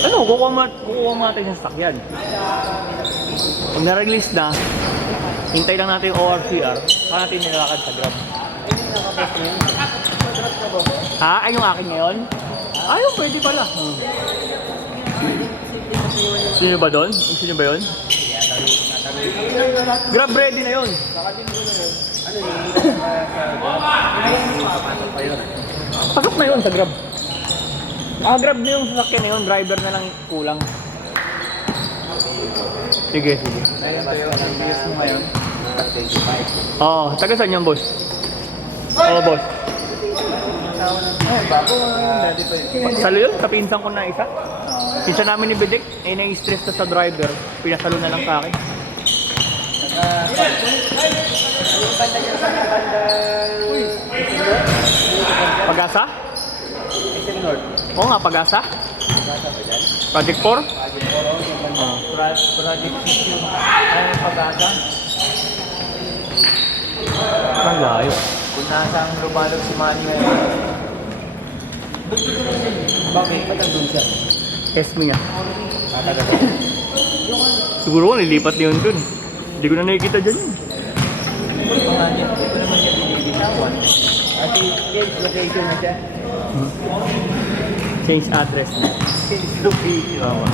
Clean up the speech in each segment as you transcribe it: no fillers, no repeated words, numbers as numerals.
Ano, kukuha mo natin yung sasakyan. Pag na-release na, hintay lang natin yung ORCR, saka natin nilalakad sa Grab. Ha? Ay, yung akin ngayon? Ayun, pwede pala. Sino ba doon? Sino ba yun? Grab ready na yun. Pasok na yun sa Grab. Grab na yung sasakyan na yun. Driver na lang kulang. Sige, sige. Oo, taga saan yan, boss? Oo, boss. Salo yun? Kapinsan ko na isa. Pinsan namin ni Bedek, nai-stress na sa driver. Pinasalo na lang sa akin. Pag-asa? Oo nga, Pag-asa. Project 4? Project 6 yun. Pag-asa. Ang layo. Kung nasang lumalog si Manuel. Bakit? Ba't ang doon siya? SME niya. Siguro ko nilipat niya yun dun. Hindi ko na nakikita dyan yun. Location na siya. Change address na. Change location.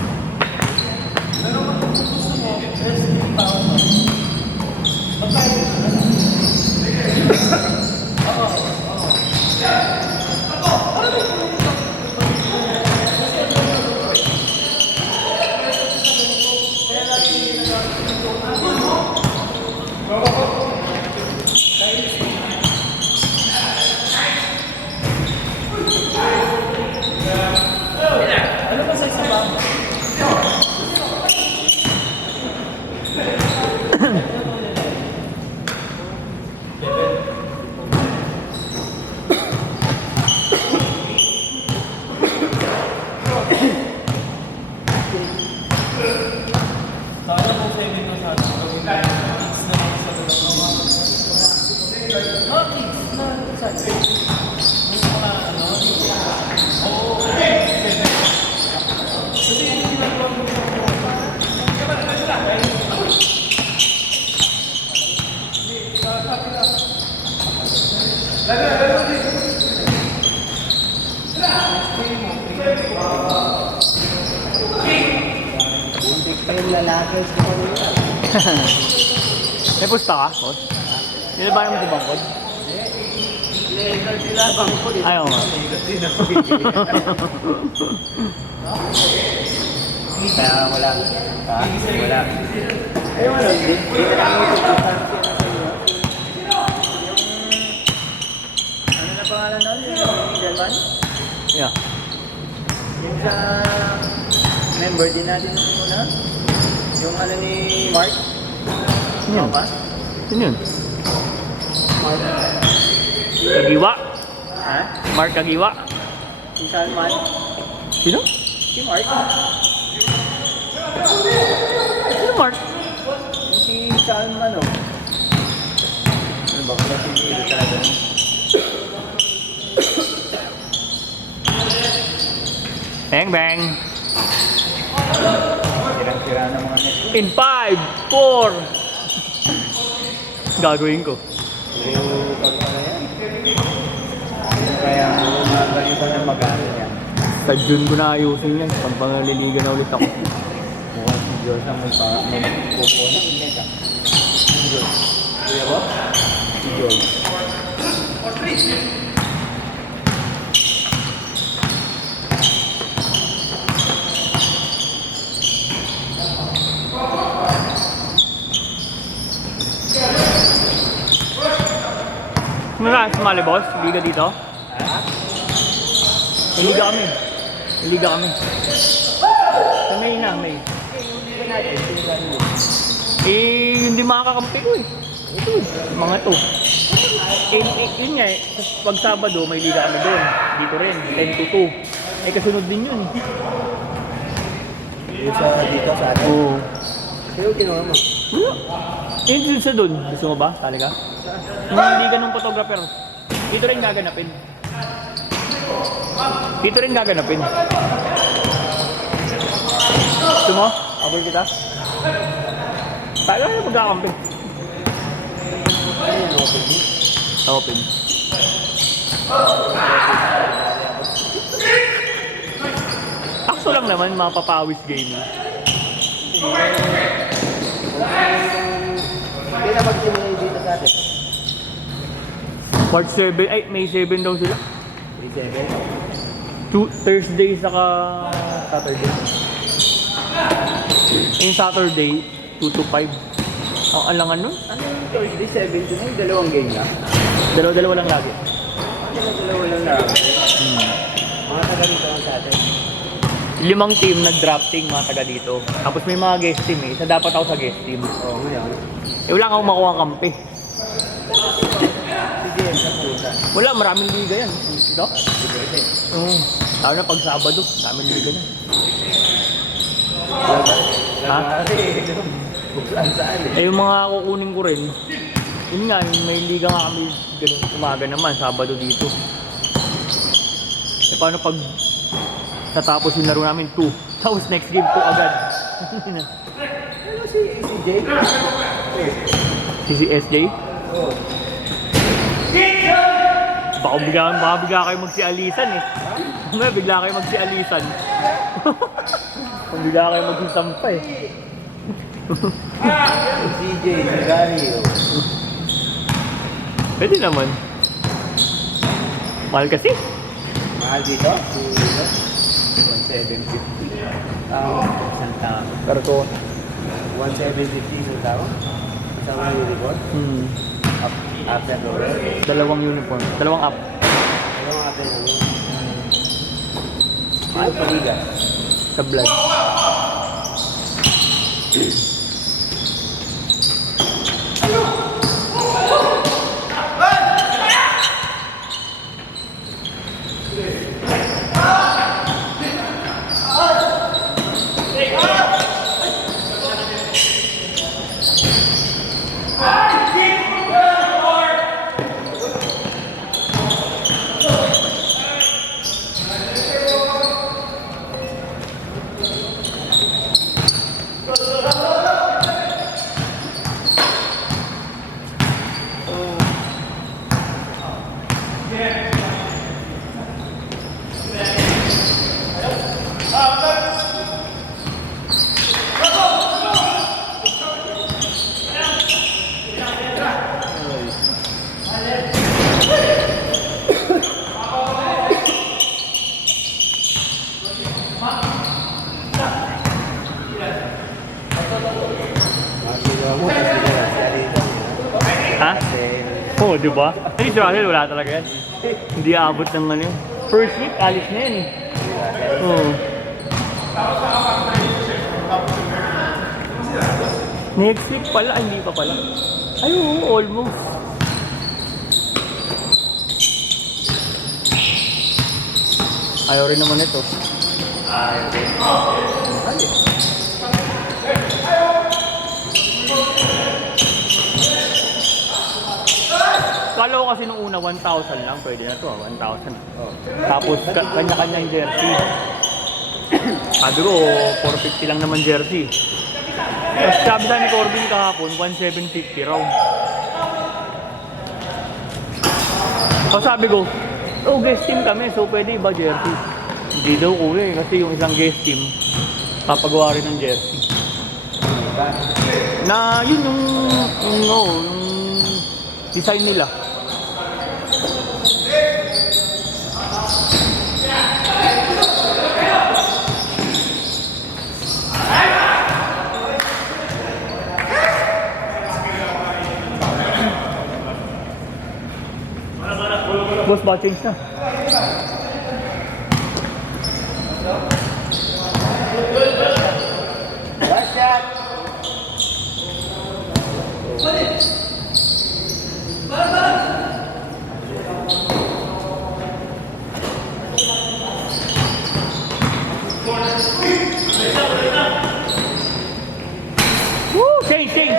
May pusta ka, boss? Nilabayan mo si Bangkod? Ayaw nga. Kaya wala. Ha? Wala. Ayaw wala. Hindi na lang ito. Ano na pangalan na ulit? Yung German? Yeah. Yung sa member din natin muna. Yung ano ni Mark. Sino yun? Ba? Sino yun? Mark. Kagiwa? Ha? Mark Kagiwa? Si Salman. Sino? Si Mark. Sino Mark? Si Salman o. Ano ba? Kung nasa hindi talaga. Bang bang! Sirang-sira ng mga net. In 5, 4! Gagawin ko. Pag ano yan. Kaya magalitan ng mag-ano yan. Sa June ko na ayusin yan. Pag pangaliligan na ulit ako. Mukhang si Diyos ang magpupo ng inet ah. Si Diyos. Kuya ba? Si Diyos. Ano na, sumali boss? Liga dito? Liga kami. Liga kami. Sa May na, May. Hindi makakakampi ko eh. Ito mga to. Yun nga eh, pag Sabado may liga kami doon. Dito rin, 10 to 2. Kasunod din yun. Yung sa dito sa atin. Oo. Pero ginawa mo. Wala. Dito sa doon. Gusto mo ba? Talaga? Yung liga ng photographer. Dito rin gaganapin. Dito rin gaganapin. Gusto mo? Abol kita? Tayo na magkakampi. Open. Akso lang naman, mapapawis game. Hindi na mag-simulay dito sa atin. March 7, ay May 7 daw sila. May 7. Thursday saka Saturday. Yung Saturday, 2 to 5. Ang alangan nun. Ano yung Thursday 7 to 9? Dalawang game na? Dalawa-dalawa lang lagi. Dalawa lang na. Mga taga dito lang sa atin. 5 team nag-drafting mga taga dito. Tapos may mga guest team eh. Isa dapat ako sa guest team. Oo, ngayon. Eh wala akong makuha ang kampi. Sige, sa pusa. Wala, maraming liga yan. Ito? Sige. Oo. Lalo na pag Sabado, maraming liga na. Ha? Buklaan saan eh. Eh yung mga kukunin ko rin, yun nga, may liga nga kami ganun, umaga naman, Sabado dito. Eh paano pag natapos yung laro namin 2, tapos next game 2 agad. Ano si ACJ? Si SJ? Oo. Baka bigla kayo magsialisan eh. May bigla kayo magsialisan. Kung bigla kayo magsisampa eh. ACJ, Gary. Pwede naman. Mahal kasi. Mahal dito? 1,750. Isang tao. Pero to, 1,750 isang tao? Isang unicorn? After dollar? dalawang uniform, dalawang up. Dalawang after dollar? Ano paliga? Sa blood. Masigaw mo, kasi siya dito. Ha? Oo, di ba? Ay, si Russell, wala talaga yan. Hindi aabot ng ano yun. First week, alis na yan eh. Oo. Next week pala, ay, hindi pa pala. Ay, oo, almost. Ayaw rin naman ito. Ayaw din. Balik. Kala ko kasi nung una 1,000 lang, pwede na to 1,000. Oh. Tapos kanya-kanya yung jersey. Sabi ko, 450 lang naman jersey. Tapos sabi sa ni Corbin kahapon, 1,750 raw. Tapos sabi ko, oh guest team kami, so pwede iba jersey. Hindi daw kuya kasi yung isang guest team, papagawa rin ng jersey. Na yun yung design nila. Boss, ba change na? Last shot! Woo! Change!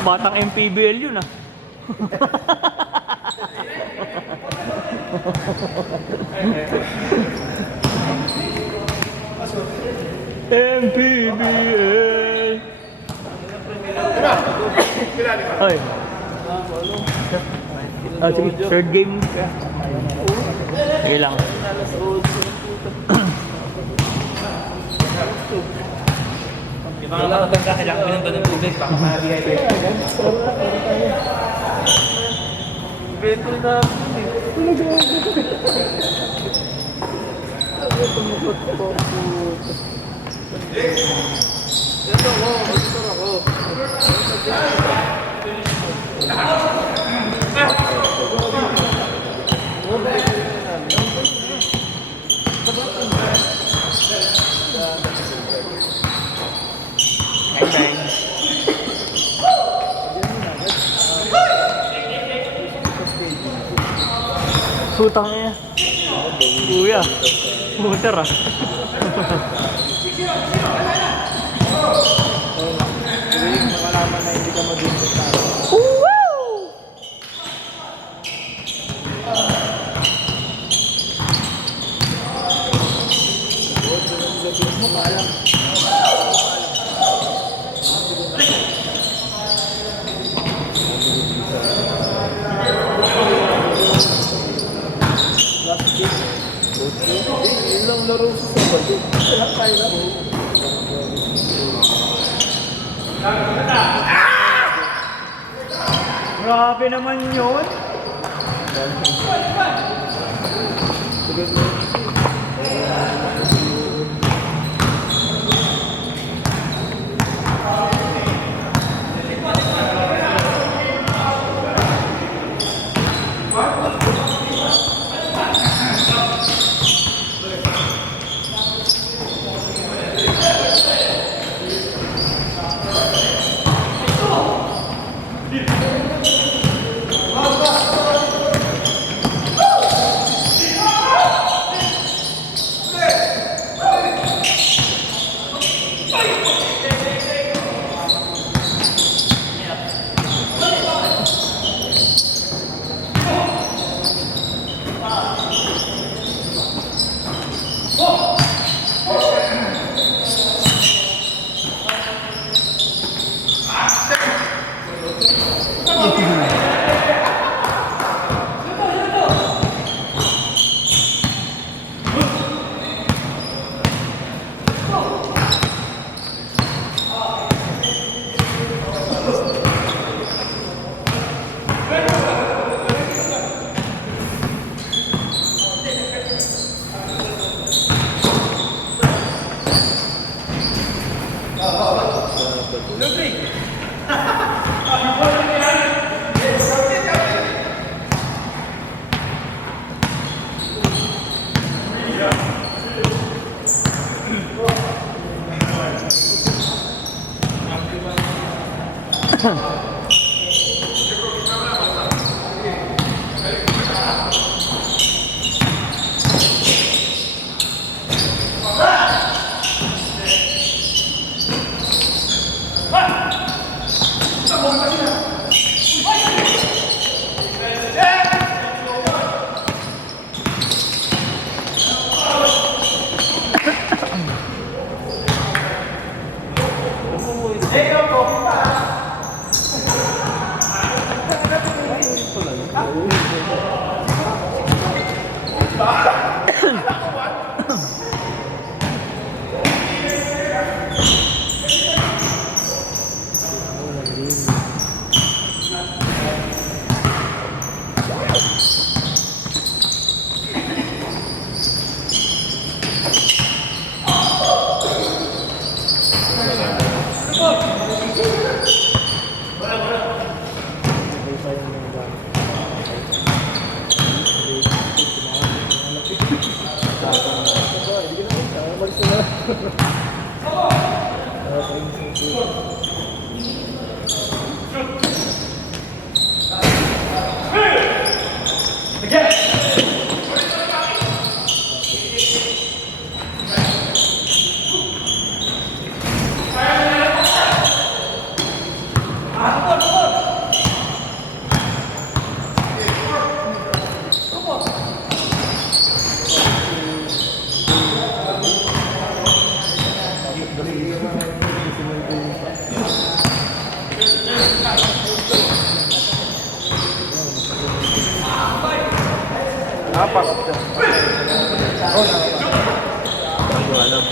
Batang MPBL yun ah. MPBL. Ay. Ah, sige, third game. Sige lang. Yung mga matanda, kailangan minum ba ng tubig? Baka ma-VIP. Beto na. Tumukot po. Ito ako, gusto ako. Sutang niya. Kuya. Motor ah. Makalaman na hindi ka mag-input na. Ilang laro sa Sabado. Lahat tayo laro. Grabe naman yun. Apat. Hindi ko alam.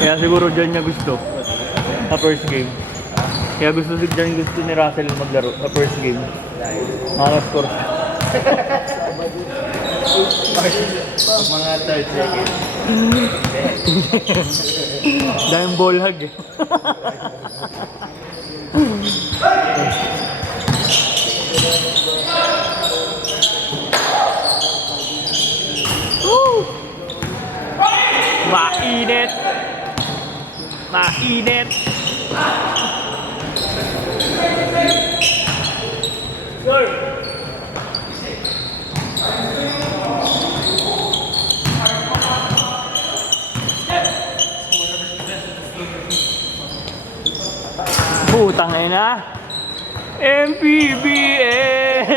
Kaya siguro dyan niya gusto sa first game. Kaya gusto ni Russell maglaro sa first game. Score. Mga third second. Dahil ball hug eh. Woo! Mainit! Mainit! Sir! Putang ina! MPBL!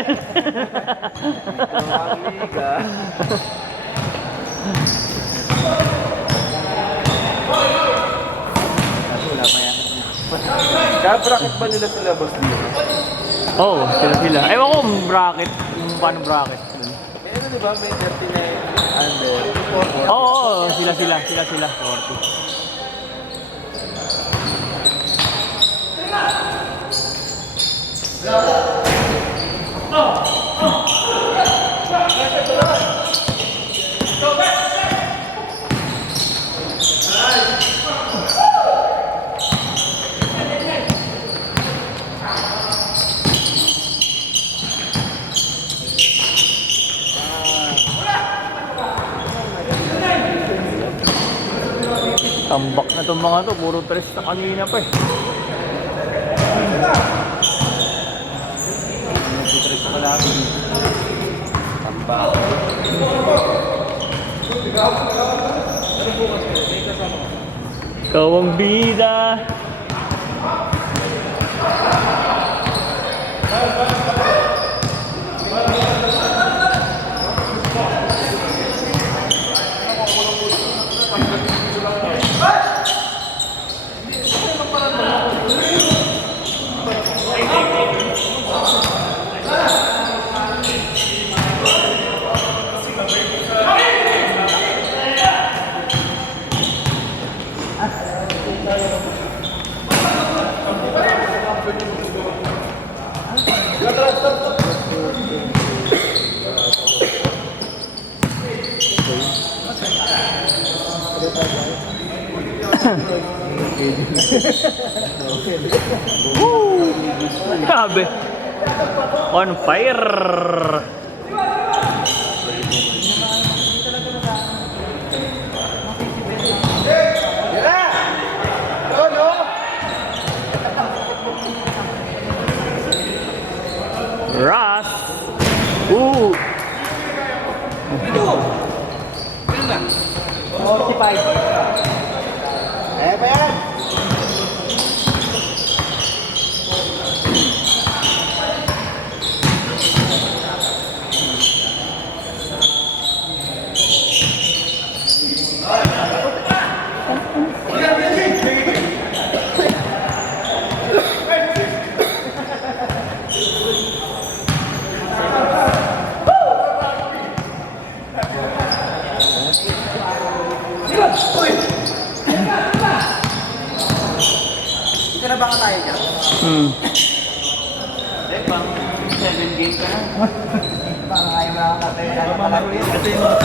Kaya bracket ba nila sila, boss dito? Oo, sila. Ewan ko bracket, yung paano bracket. Eh, ano diba, may 39 under. Oo, sila. 40. Tambak na itong mga to, puro tres na kanina pa eh. Nagtutres ko lagi. Tambak. Ikaw ang bida. Woo! Grabe. On fire. Russ. Ooh. Oh, si Pai. Eh, pa yan! Parang ayaw mo nakakatay. Ito yung mga